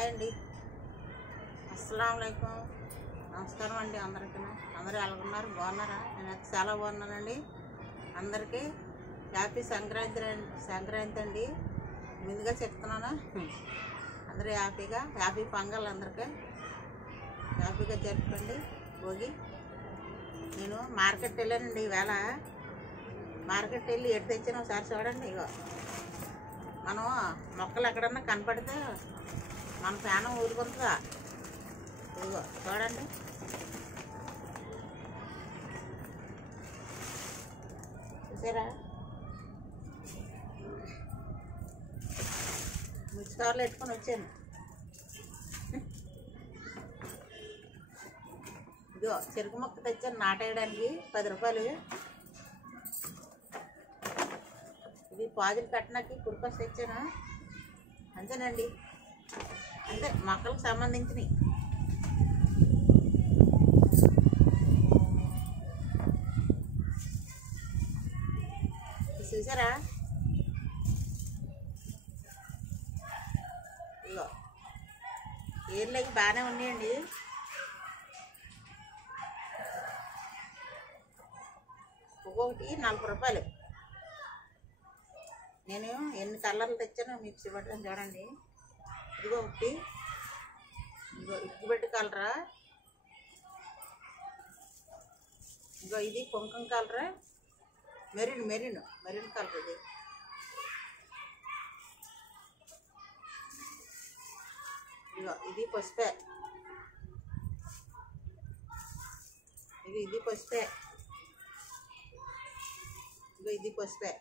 Hi అండి, అస్సలం వాలేకుం. నమస్కారం అండి అందరికీ. అందరూ ఎలాగున్నారు? బాగున్నారా? నేనైతే చాలా బాగున్నానండి. అందరికీ హ్యాపీ సంక్రాంతి అండి. ముందుగా చెప్తున్నాను, అందరూ హ్యాపీ పొంగల్ అందరికీ హ్యాపీగా జరుపుకోండి. భోగి నేను మార్కెట్ వెళ్ళానండి. ఈవేళ మార్కెట్ వెళ్ళి ఎటు తెచ్చాను ఒకసారి చూడండి. ఇగో మనం మొక్కలు ఎక్కడన్నా కనపడితే మన ప్రాణం ఊరుకుంటుందా? ఇదిగో చూడండి, చూసారా? మిర్చి కవర్లు పెట్టుకొని వచ్చాను. ఇదిగో చెరుకు మొక్క తెచ్చాను నాటేయడానికి, 10 రూపాయలు. ఇది పాదులు కట్టడానికి కురికొచ్చి తెచ్చాను. అంతేనండి, అంతే మొక్కలకు సంబంధించినవి. చూసారా? ఇగో ఏర్లకి బాగానే ఉన్నాయండి. ఒక్కొక్కటి 40 రూపాయలు. నేను ఎన్ని కలర్లు తెచ్చానో మీకు చూపెట్టాను చూడండి. ఇదిగో ఒకటి, ఇదిగో ఇటుబెట్టు కలరా, ఇదిగో ఇది కుంకుమ కలరా, మెరిన్ కలర్. ఇది ఇదిగో ఇది పసుపే, ఇది పసుపే, ఇదిగో ఇది పసుపే.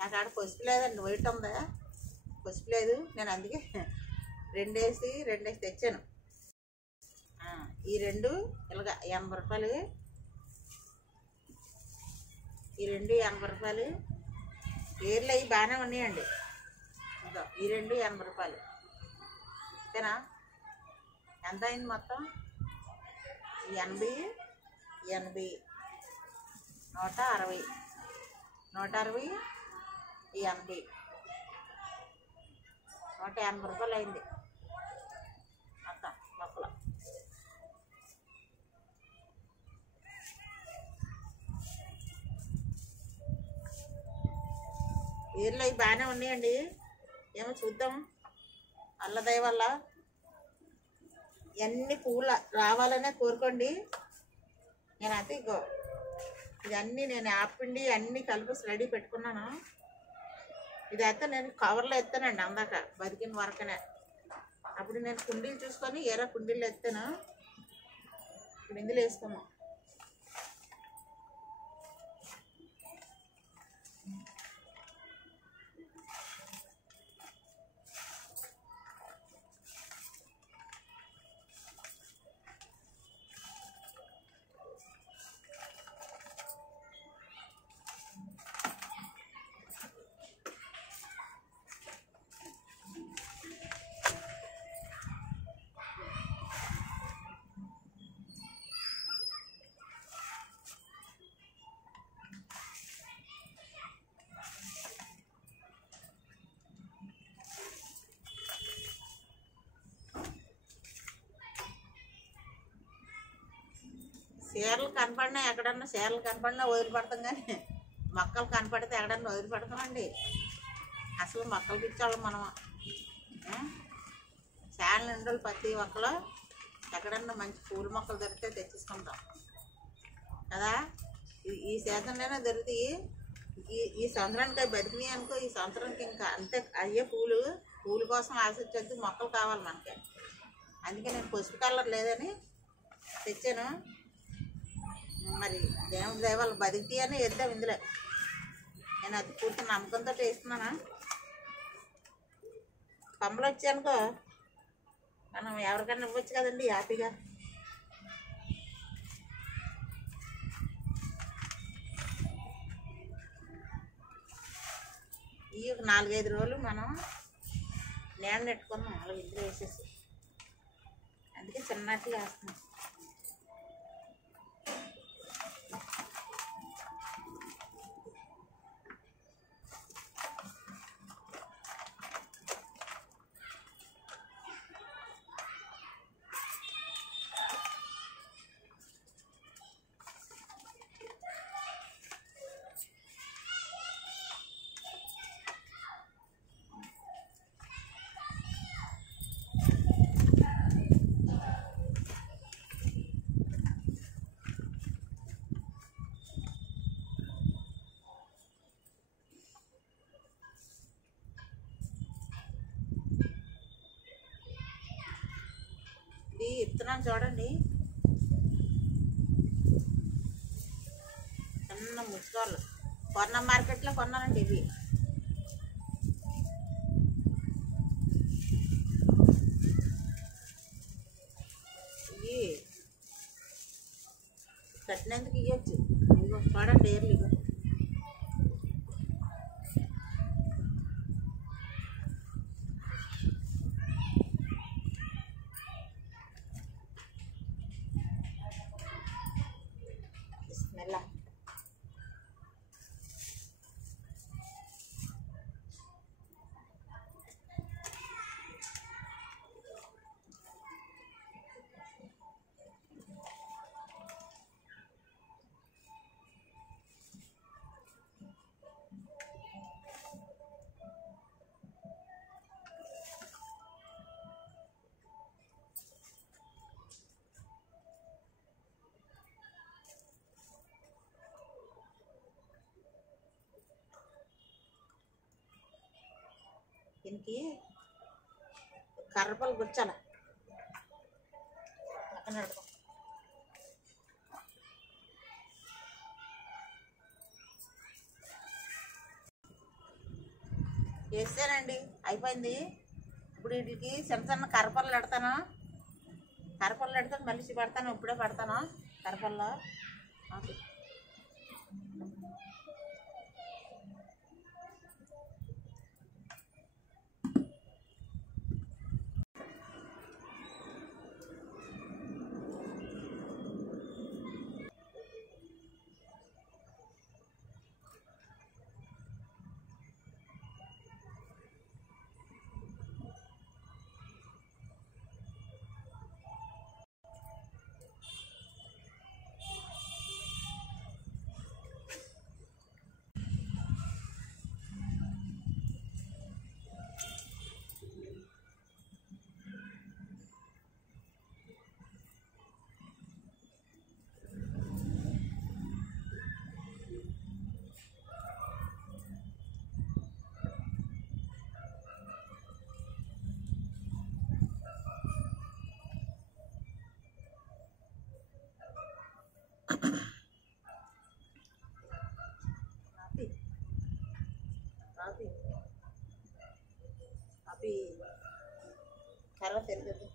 నాకు ఆడ పసుపు లేదండి, వైట్ ఉందా, పసుపు లేదు. నేను అందుకే రెండేసి తెచ్చాను. ఈ రెండు ఇలాగ 80 రూపాయలు. ఈ రెండు 80 రూపాయలు. ఏర్లు అవి బాగానే ఉన్నాయండి. ఇంకా ఈ రెండు 80 రూపాయలు. ఓకేనా? ఎంత అయింది మొత్తం? 80, 160, 160, 80, 180 రూపాయలు అయింది మొత్తం మొక్కలు. ఏర్లు అవి బాగానే ఉన్నాయండి. ఏమో చూద్దాం, అల్లదయ వల్ల ఎన్ని పువ్వులు రావాలనే కోరుకోండి. నేనైతే ఇగో ఇవన్నీ నేను ఆపిండి అన్నీ కలిపి రెడీ పెట్టుకున్నాను. ఇదైతే నేను కవర్లో ఎత్తానండి అందాక బతికిన వరకనే. అప్పుడు నేను కుండీలు చూసుకొని ఏరా కుండీలు ఎత్తాను. ఇప్పుడు ఇందులో వేసుకున్నాం. చీరలు కనపడినా ఎక్కడన్నా చీరలు కనపడినా వదిలిపెడతాం, కానీ మొక్కలు కనపడితే ఎక్కడన్నా వదిలిపెడతామండి. అసలు మొక్కలు పిచ్చాళ్ళం మనం. చాలా నిండులు ప్రతి ఒక్కరు ఎక్కడన్నా మంచి పూల మొక్కలు దొరికితే తెచ్చేసుకుంటాం కదా. ఈ సీజన్లోనే దొరుకుతాయి. ఈ సంవత్సరానికి అవి బతికినాయి అనుకో, ఈ సంవత్సరానికి ఇంకా అంతే అయ్యే పూలు కోసం ఆశించద్దు, మొక్కలు కావాలి మనకి. అందుకే నేను పసుపు కలర్ లేదని తెచ్చాను. మరి దేవుడి దయ వల్ల బతికితే అని వేద్దాం ఇందులో. నేను అది పూర్తి నమ్మకంతో వేస్తున్నాను. కొమ్మలు వచ్చానుకో మనం ఎవరికైనా ఇవ్వచ్చు కదండి హ్యాపీగా. ఈ 4-5 రోజులు మనం నీడ నెట్టుకున్నాం అలా ఇందులో వేసేసి. అందుకే చిన్నట్టుగా వేస్తున్నాం. ఇది ఇస్తున్నాను చూడండి, చిన్న ముచ్చుకోళ్ళు కొన్న మార్కెట్లో కొన్నానండి. ఇవి ఇవి కట్టినందుకు ఇవ్వచ్చు. ఇదిగో చూడండి ఏర్లు, ఇగో బిస్మిల్లా. దీనికి కర్రపలు గుచ్చాలి. పక్కన పెడతాం. వేసానండి, అయిపోయింది. ఇప్పుడు వీటికి చిన్న చిన్న కర్రపళ్ళు పెడతాను. కర్రపళ్ళు పెడతాను, మళ్ళీ పెడతాను. ఇప్పుడే పెడతాను కర్రపల్లో. అవి కర్ర తెలుగు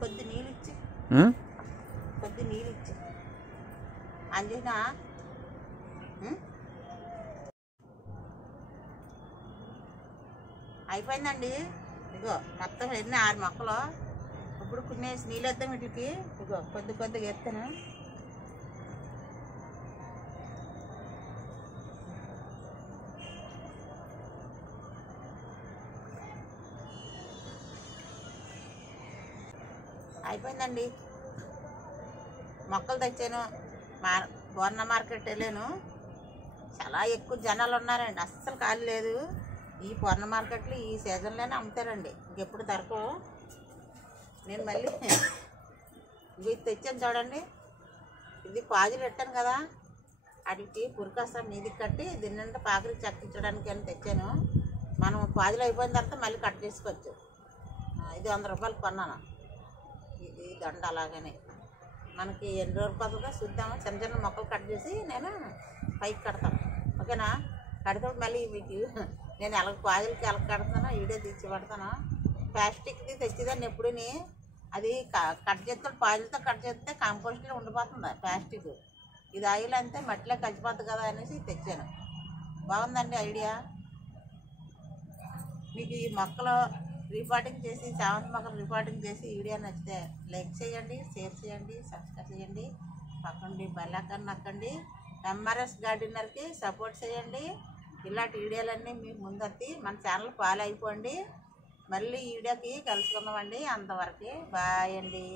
కొద్ది నీళ్ళు ఇచ్చి అంజనా అయిపోయిందండి. ఇగో మొత్తం ఎన్ని 6 మొక్కలు. ఇప్పుడు కొన్ని నీళ్ళు వేద్దాం వీటికి. ఇగో కొద్దిగా ఎత్తాను. అయిపోయిందండి. మొక్కలు తెచ్చాను. బోర్న మార్కెట్ వెళ్ళాను. చాలా ఎక్కువ జనాలు ఉన్నారండి, అస్సలు ఖాళీ లేదు. ఈ బోర్న మార్కెట్లో ఈ సీజన్లోనే అమ్ముతారండి, ఇంకెప్పుడు దొరకవు. నేను మళ్ళీ ఇవి తెచ్చాను చూడండి. ఇది పాజులు పెట్టాను కదా, వాటికి పురికాస్త మీదికి కట్టి దీని నుండి పాకరికి చక్కించడానికి అని తెచ్చాను. మనం పాజులు అయిపోయిన తర్వాత మళ్ళీ కట్ చేసుకోవచ్చు. ఇది 100 రూపాయలు కొన్నాను. ఇది దండ అలాగనే మనకి ఎన్ని రోజులు పడుతుందో చూద్దాము. చిన్న చిన్న మొక్కలు కట్ చేసి నేను పైకి కడతాను. ఓకేనా? కడితే మళ్ళీ మీకు నేను పాజులకి ఎలా కడతానో వీడియో తీసి పెడతాను. ప్లాస్టిక్ది తెచ్చేదాన్ని ఎప్పుడుని అది కట్ చేస్తే పాజులతో కట్ చేస్తే కాంపోస్ట్లో ఉండిపోతుంది ప్లాస్టిక్. ఇది ఆయిల్ అంతే మట్టిలో కలిసిపోద్ది కదా అనేసి తెచ్చాను. బాగుందండి ఐడియా. మీకు ఈ మొక్కలు రిపోర్టింగ్ చేసి చామంతి మొక్కలు రిపోర్టింగ్ చేసి వీడియో నచ్చితే లైక్ చేయండి, షేర్ చేయండి, సబ్స్క్రైబ్ చేయండి, పక్కన బెల్ ఐకాన్ నొక్కండి. ఎంఆర్ఎస్ గార్డెనర్కి సపోర్ట్ చేయండి. ఇలాంటి వీడియోలన్నీ మీకు ముందొచ్చి మన ఛానల్ ఫాలో అయిపోండి. మళ్ళీ ఈ వీడియోకి కలుసుకుందామండి. అంతవరకు బాయ్ అండి.